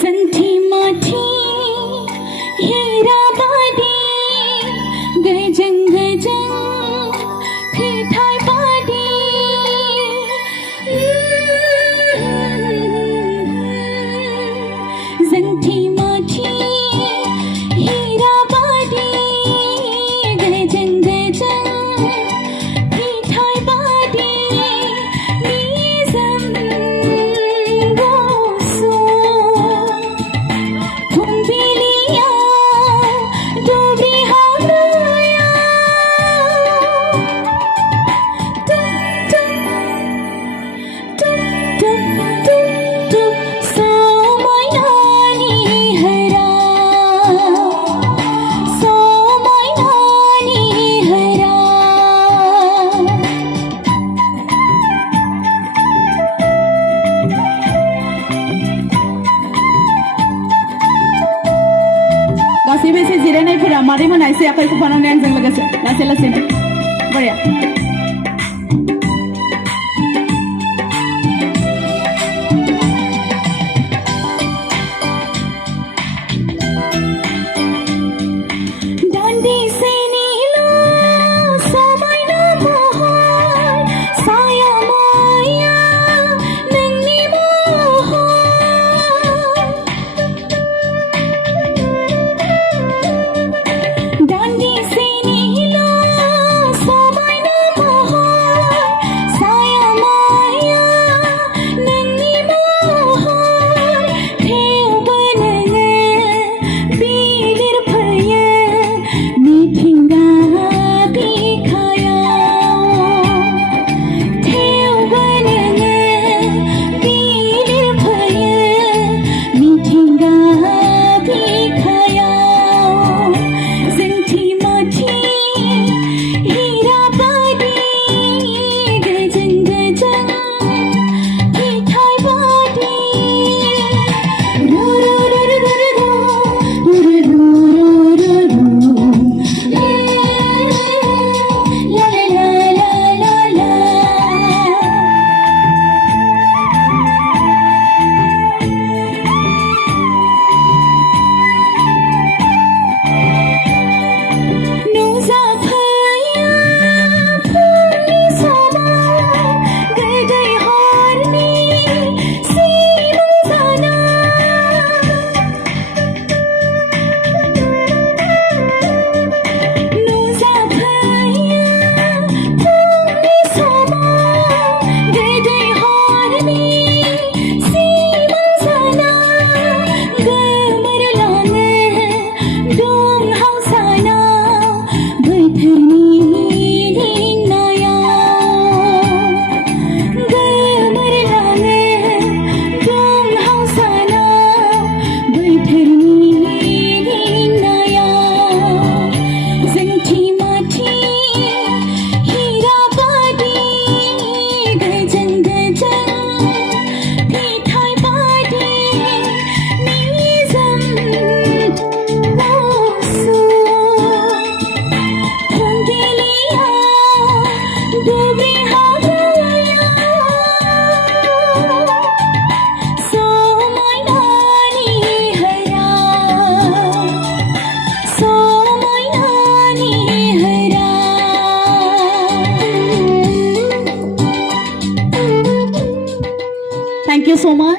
जंगथी माथी हेरा बादे गजंग गजंग फिथाय बादे जंगथी माथी हेरा बादे गजंग गजंग फिथाय बादे निजम गोसो फुंबिलिया डोबी हावराया टुक टुक टुक टुक टुक सोमयानी हरा सोमयानी हरा गासैबो एसे जिरायनायफोरा मारै मोना एसे आखाइखौ फानानै आंजों लोगोसे लासै लासैनो बरिया दान्दिसे नीलो समायना महर साया माया नोंनि महर दान्दिसे नीलो समायना महर साया माया नोंनि महर थेवबो नोङो बिलिरफैयो मिथिंगा बिखायाव थेवबो नोङो बिलिरफैयो मिथिंगा बिखायाव जोंथि माथि हेरा बादि गजों गजों फिथाय बादि रु रु रु रु रु रु रु रु रु रु ला ला ला ला ला नुजाफैयो फुंनि समाव गोदै हरनि सिमां जाना नुजाफैयो फुंनि समाव गोदै हरनि सिमां जाना गोमोरलाङो दुंहाव सानाव बोथोरनि रिंनायाव गोमोरलाङो दुंहाव सानाव बोथोरनि रिंनायाव जोंथि माथि हेरा बादि गजों गजों फिथाय बादि निजोम गोसो फुंबिलिया डुबि हावराया समायनानि हरा समायनानि हरा Thank you so much.